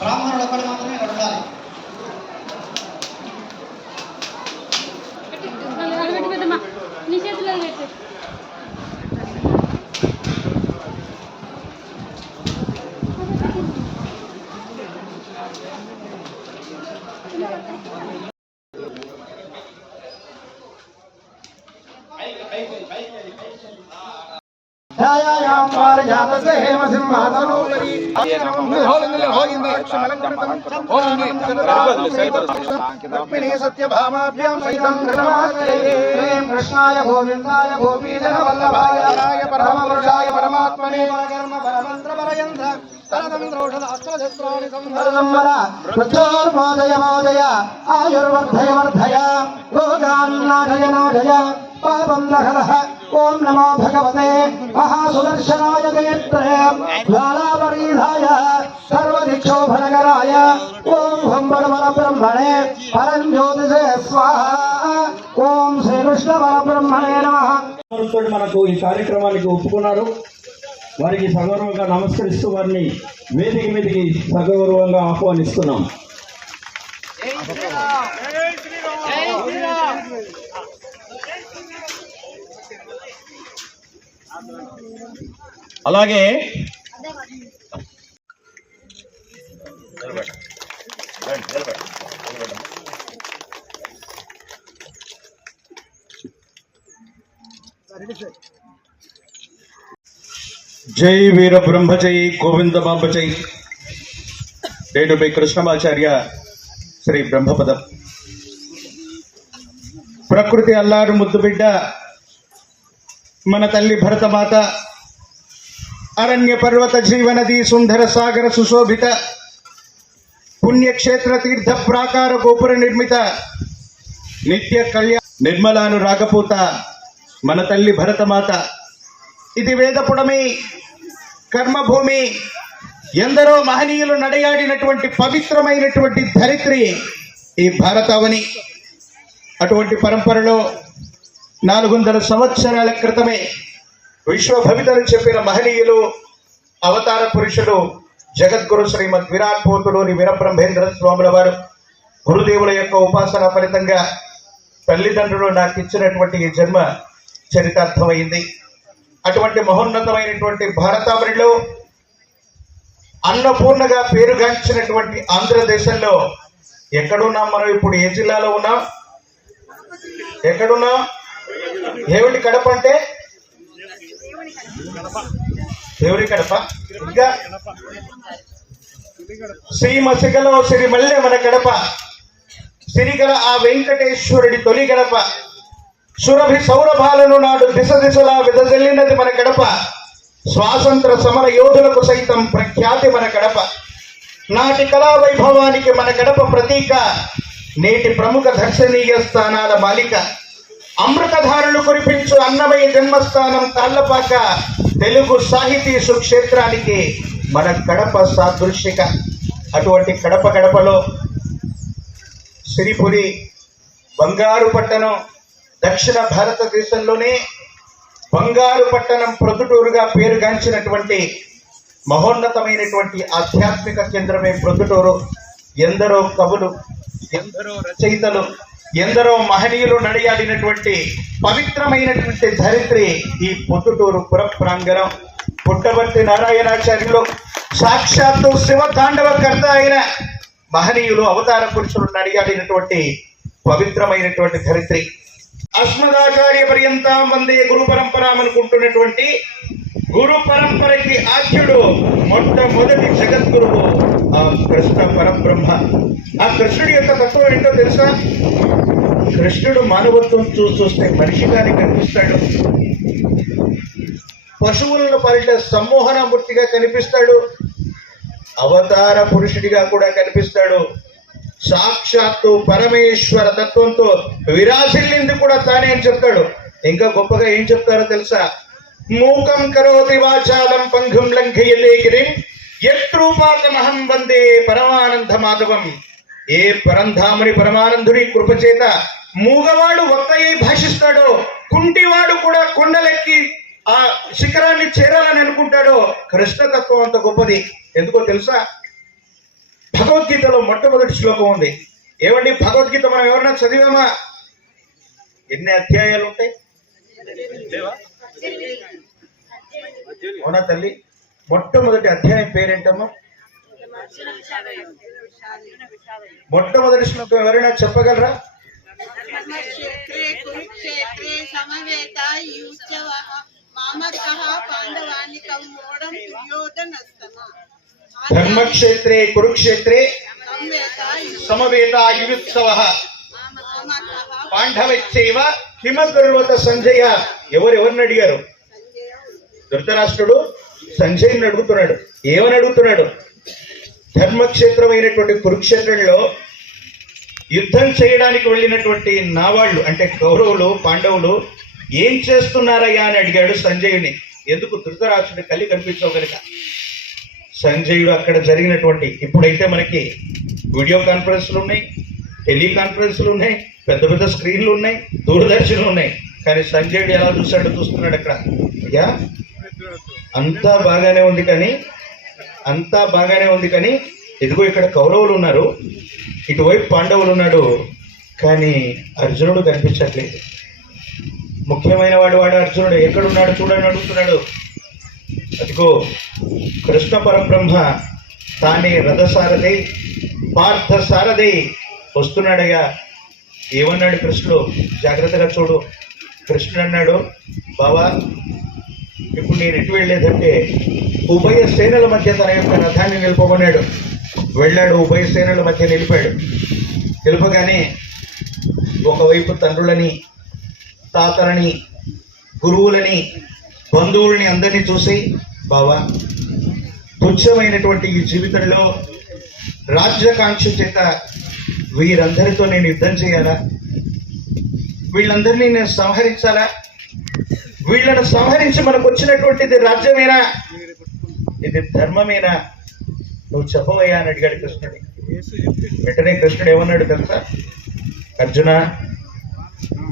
బ్రాహ్మణుడు ఒక్కడు మాత్రమే ఇక్కడ ఉండాలి. కృష్ణాయ గోవిందాయ గోపీజన వల్లభాయ పరమపురుషాయ పరమాత్మనే పరకర్మ పరమంత్ర పరయంత్ర మోదయ మోదయ ఆయుర్వర్ధయ వర్ధయ రోగాన్నాశయ నాశయ పాపం దహరః. ఓం నమో భగవతే మహాసుదర్శనాయ జయత్రే జ్వాలాపరీధాయ సర్వదిక్షోభనకరాయ ఓం హం పరబ్రహ్మణే పరం జ్యోతిషే స్వాహ. ఓం శ్రీకృష్ణ పరబ్రహ్మణే నమః. మనకు ఈ కార్యక్రమానికి ఒప్పుకున్నారు. వారికి సగౌరవంగా నమస్కరిస్తూ వారిని వేదిక మీదకి సగౌరవంగా ఆహ్వానిస్తున్నాం. అలాగే జై వీర బ్రహ్మ జై గోవింద బాబ జై. నేడు మీ కృష్ణమాచార్య శ్రీ బ్రహ్మపదం. ప్రకృతి అల్లారు ముద్దు బిడ్డ మన తల్లి భరతమాత అరణ్య పర్వత జీవనది సుందర సాగర సుశోభిత పుణ్యక్షేత్ర తీర్థ ప్రాకార గోపుర నిర్మిత నిత్య కళ్యాణ నిర్మలాను రాగపూత మన తల్లి భరతమాత. ఇది వేదపుడమి కర్మభూమి. ఎందరో మహనీయులు నడయాడినటువంటి పవిత్రమైనటువంటి ధరిత్రి ఈ భారతావని. అటువంటి పరంపరలో 400 సంవత్సరాల క్రితమే విశ్వభవితలు చెప్పిన మహనీయులు అవతార పురుషులు జగద్గురు శ్రీమద్ విరాట్ పోతులోని వీరబ్రహ్మేంద్ర స్వాముల వారు. గురుదేవుల యొక్క ఉపాసన ఫలితంగా తల్లిదండ్రులు నాకు ఇచ్చినటువంటి ఈ జన్మ చరితార్థమైంది. అటువంటి మహోన్నతమైనటువంటి భారతావనిలో అన్నపూర్ణగా పేరుగాంచినటువంటి ఆంధ్రదేశంలో ఎక్కడున్నాం మనం? ఇప్పుడు ఏ జిల్లాలో ఉన్నాం? ఎక్కడున్నాం? ఏమిటి కడప అంటే? దేవుని కడప. ఇంకా శ్రీమసిగలో సిరిమల్లె మన కడప. సిరిగల ఆ వెంకటేశ్వరుడి తొలి గడప. సురభి సౌరభాలను నాడు దిశ దిశలా విదజల్లినది మన కడప. స్వాతంత్ర సమర యోధులకు సైతం ప్రఖ్యాతి మన కడప. నాటి కళా వైభవానికి మన కడప ప్రతీక. నేటి ప్రముఖ దర్శనీయ స్థానాల మాలిక. అమృతధారులు కురిపించు అన్నమయ్య జన్మస్థానం తాళ్లపాక. తెలుగు సాహితీ సుక్షేత్రానికి మన కడప సాదృశ్యక. అటువంటి కడప గడపలో సిరిపురి బంగారు పట్టణం. దక్షిణ భారతదేశంలోనే బంగారు పట్టణం ప్రొద్దుటూరుగా పేరుగాంచినటువంటి మహోన్నతమైనటువంటి ఆధ్యాత్మిక కేంద్రమే ప్రొద్దుటూరు. ఎందరో కవులు, ఎందరో రచయితలు, ఎందరో మహనీయులు నడియాడినటువంటి పవిత్రమైనటువంటి ధరిత్రి ఈ పొద్దుటూరు పుర ప్రాంగణం. పుట్టవర్తి నారాయణాచార్యులు సాక్షాత్తు శివ తాండవకర్త అయిన మహనీయులు అవతార పురుషులు నడియాడినటువంటి పవిత్రమైనటువంటి ధరిత్రి. అస్మదాచార్య పర్యంతం వందే గురు పరంపరాం అనుకుంటున్నటువంటి గురు పరంపరకి ఆద్యుడు మొట్టమొదటి జగద్గురువు ఆ కృష్ణ పరబ్రహ్మ. ఆ కృష్ణుడి యొక్క తత్వం ఏంటో తెలుసా? కృష్ణుడు మానవత్వం చూస్తే మనిషిగానే కనిపిస్తాడు. పశువులను పాలిట సమ్మోహనమూర్తిగా కనిపిస్తాడు. అవతార పురుషుడిగా కూడా కనిపిస్తాడు. సాక్షాత్తు పరమేశ్వర తత్వంతో విరాజిల్లింది కూడా తానే అని చెప్తాడు. ఇంకా గొప్పగా ఏం చెప్తారో తెలుసా? మూకం కరోతి వాచాలం పంఘం లంఘయలే గిరిం యత్రూపాకమహం వందే పరమానంద మాధవం. ఏ పరంధాముని పరమానందుడి కృపచేత మూగవాడు ఒక్కయ్య భాషిస్తాడో, కుంటివాడు కూడా కొండలెక్కి ఆ శిఖరాన్ని చేరాలని అనుకుంటాడో, కృష్ణతత్వం అంత గొప్పది. ఎందుకో తెలుసా? భగవద్గీతలో మొట్టమొదటి శ్లోకం ఉంది. ఏమండి, భగవద్గీత మనం ఎవరన్నా చదివామా? ఎన్ని అధ్యాయాలు ఉంటాయి? అవునా తల్లి? మొట్టమొదటి అధ్యాయం పేరేంటమ్మా? మొట్టమొదటి శ్లోకం ఎవరైనా చెప్పగలరా? ధర్మక్షేత్రే కురుక్షేత్రే సమవేత యుత్సవ పాండవచ్చైవ హిమగర్వత సంజయ. ఎవరెవరిని అడిగారు? ధృతరాష్ట్రుడు సంజయుని అడుగుతున్నాడు. ఏమని అడుగుతున్నాడు? ధర్మక్షేత్రమైనటువంటి కురుక్షేత్రంలో యుద్ధం చేయడానికి వెళ్ళినటువంటి నావాళ్ళు అంటే కౌరవులు పాండవులు ఏం చేస్తున్నారయ్యా అని అడిగాడు సంజయుని. ఎందుకు? ధృతరాష్ట్రుడి కళ్ళి కనిపించవు కనుక. సంజయుడు అక్కడ జరిగినటువంటి, ఇప్పుడైతే మనకి వీడియో కాన్ఫరెన్స్లు ఉన్నాయి, టెలికాన్ఫరెన్స్లు ఉన్నాయి, పెద్ద పెద్ద స్క్రీన్లు ఉన్నాయి, దూరదర్శన్లు ఉన్నాయి. కానీ సంజయుడు ఎలా చూస్తున్నాడు అక్కడ. అయ్యా అంతా బాగానే ఉంది కానీ ఇదిగో ఇక్కడ కౌరవులు ఉన్నారు, ఇటువైపు పాండవులు ఉన్నాడు, కానీ అర్జునుడు కనిపించట్లేదు. ముఖ్యమైన వాడు అర్జునుడు ఎక్కడున్నాడు చూడని అడుగుతున్నాడు. అదిగో కృష్ణ పరబ్రహ్మ తానే రథసారథి పార్థసారథి వస్తున్నాడయ్యా. ఏమన్నాడు కృష్ణుడు? జాగ్రత్తగా చూడు. కృష్ణుడు అన్నాడు, బావా ఇప్పుడు నేను ఎటు వెళ్ళేదంటే ఉభయ సేనల మధ్య తన యొక్క రథాన్ని నిలుపమన్నాడు. వెళ్ళాడు, ఉభయ సేనల మధ్య నిలిపాడు. నిలపగానే ఒకవైపు తండ్రులని, తాతలని, గురువులని, బంధువుల్ని అందరినీ చూసి, బావా తుచ్చమైనటువంటి ఈ జీవితంలో రాజ్యకాంక్ష చేత వీరందరితో నేను యుద్ధం చేయాలా? వీళ్ళందరినీ నేను సంహరించాలా? వీళ్ళను సంహరించి మనకు వచ్చినటువంటిది రాజ్యమేనా? ఇది ధర్మమేనా? నువ్వు చెప్పవయ్యా అని అడిగాడు కృష్ణుడి. వెంటనే కృష్ణుడు ఏమన్నాడు తెలుసా? అర్జున,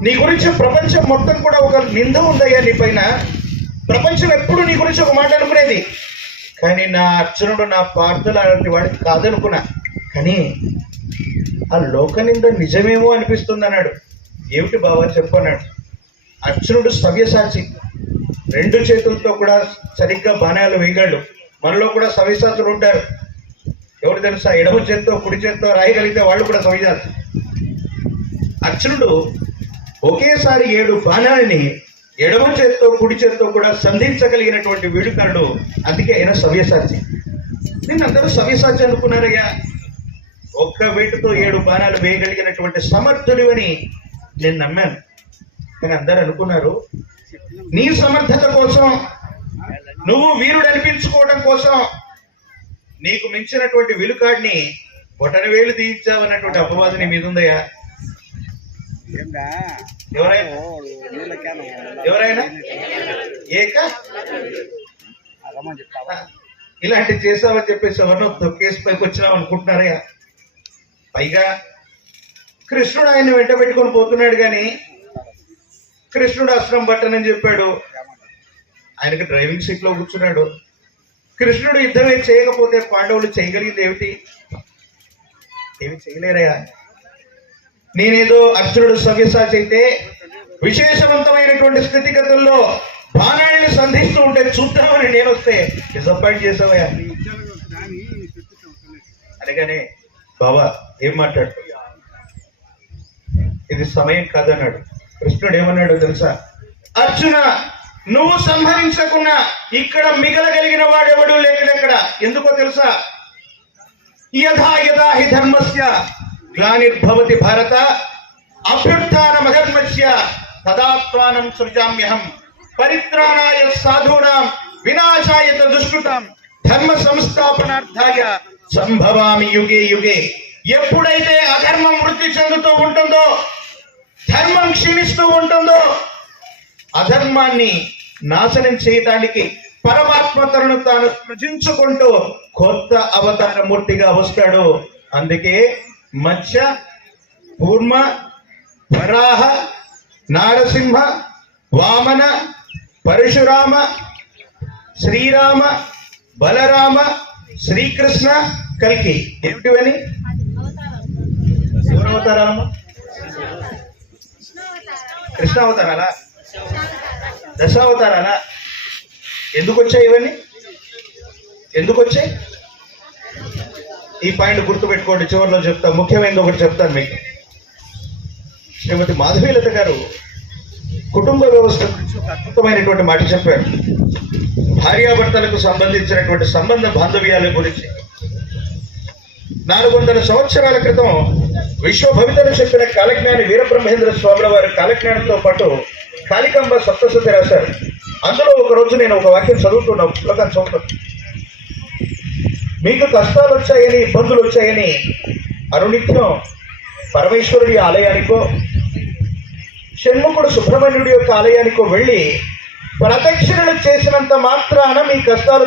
నీ గురించి ప్రపంచం మొత్తం కూడా ఒక నింద ఉందయ్యా నీ పైన. ప్రపంచం ఎప్పుడు నీ గురించి ఒక మాట అనుకునేది, కానీ నా అర్జునుడు, నా పార్థులు అలాంటి వాడికి కాదనుకున్నా. కానీ ఆ లోక నింద నిజమేమో అనిపిస్తుంది అన్నాడు. ఏమిటి బావా చెప్పన్నాడు. అర్జునుడు సవ్యసాచి, రెండు చేతులతో కూడా సరిగ్గా బాణాలు వేయగలడు. మనలో కూడా సవ్యసాచులు ఉంటారు. ఎవరు తెలుసా? ఎడమ చేత్తో కుడి చేత్తో రాయగలిగితే వాళ్ళు కూడా సవ్యసాచి. అర్జునుడు ఒకేసారి 7 బాణాలని ఎడమ చేత్తో కుడి చేత్తో కూడా సంధించగలిగినటువంటి వీడుకరుడు. అందుకే ఆయన సవ్యసాచి. నేను అందరూ సవ్యసాచి అనుకున్నారయ్యా. ఒక్క వేటుతో 7 బాణాలు వేయగలిగినటువంటి సమర్థుడివని నేను నమ్మాను. కానీ అందరూ అనుకున్నారు నీ సమర్థత కోసం, నువ్వు వీరుడు అనిపించుకోవడం కోసం నీకు మించినటువంటి విలుకాడిని బొటన వేలు తీయించావన్నటువంటి అపవాదం నీ మీద ఉందయ్యా. ఎవరైనా ఏక ఇలాంటి చేసావని చెప్పేసి ఎవరినో కేసు పైకి వచ్చినావు అనుకుంటున్నారయ్యా. పైగా కృష్ణుడు ఆయన వెంట పెట్టుకొని పోతున్నాడు, కానీ కృష్ణుడు అస్త్రం పట్టనని చెప్పాడు. ఆయనకి డ్రైవింగ్ సీట్ లో కూర్చున్నాడు. కృష్ణుడు యుద్ధమే చేయకపోతే పాండవులు చేయగలిగింది ఏమిటి? ఏమి చేయలేరయ్యా. నేనేదో అర్జునుడు సవ్యసాచి అయితే విశేషవంతమైనటువంటి స్థితిగతుల్లో బాణాన్ని సంధిస్తూ ఉంటే చూద్దామని నేను వస్తే డిసప్పాయింట్ చేసావయ్యా. అలాగనే బావా ఏం మాట్లాడు, ఇది సమయం కాదన్నాడు. కృష్ణుడు ఏమన్నాడు తెలుసా? అర్జున, నువ్వు సంహరించకుండా ఇక్కడ మిగలగలిగిన వాడెవడు లేకడెక్కడ. ఎందుకో తెలుసా? యథా యథా హి ధర్మస్య గ్లానిర్భవతి భారత అభ్యుత్థానమధర్మస్య తదాత్మానం సృజామ్యహం పరిత్రాణాయ సాధూనాం వినాశాయ దుష్కృతాం ధర్మ సంస్థాపనార్థాయ సంభవామి యుగే యుగే. ఎప్పుడైతే అధర్మం వృద్ధి చెందుతూ ఉంటుందో, ధర్మం క్షీణిస్తూ ఉంటుందో, అధర్మాన్ని నాశనం చేయటానికి పరమాత్మ తనను తాను సృజించుకుంటూ కొత్త అవతార మూర్తిగా వస్తాడు. అందుకే మధ్య, కూర్మ, వరాహ, నారసింహ, వామన, పరశురామ, శ్రీరామ, బలరామ, శ్రీకృష్ణ, కల్కి. ఏమిటివని? ఎవరు అవతారాలమ్మా? కృష్ణ అవతారాలా? దశావతారాలా? ఎందుకు వచ్చాయి ఇవన్నీ? ఎందుకు వచ్చాయి? ఈ పాయింట్ గుర్తుపెట్టుకోండి. చివరిలో చెప్తా. ముఖ్యమైనది ఒకటి చెప్తాను మీకు. శ్రీమతి మాధవీలత గారు కుటుంబ వ్యవస్థ గురించి ఒక అద్భుతమైనటువంటి మాట చెప్పారు. భార్యాభర్తలకు సంబంధించినటువంటి సంబంధ బాంధవ్యాల గురించి 400 సంవత్సరాల క్రితం విశ్వభవితను చెప్పిన కాలజ్ఞాని వీరబ్రహ్మేంద్ర స్వాముల వారి కాలజ్ఞానంతో పాటు కాళికాంబ సప్తశతి రాశారు. అందులో ఒక రోజు నేను ఒక వాక్యం చదువుతున్నా, పుస్తకం చదువుతున్నా. మీకు కష్టాలు వచ్చాయని, ఇబ్బందులు వచ్చాయని అనునిత్యం పరమేశ్వరుడి ఆలయానికో షణ్ముఖుడు సుబ్రహ్మణ్యుడి యొక్క ఆలయానికో వెళ్ళి ప్రదక్షిణలు చేసినంత మాత్రాన మీ కష్టాలు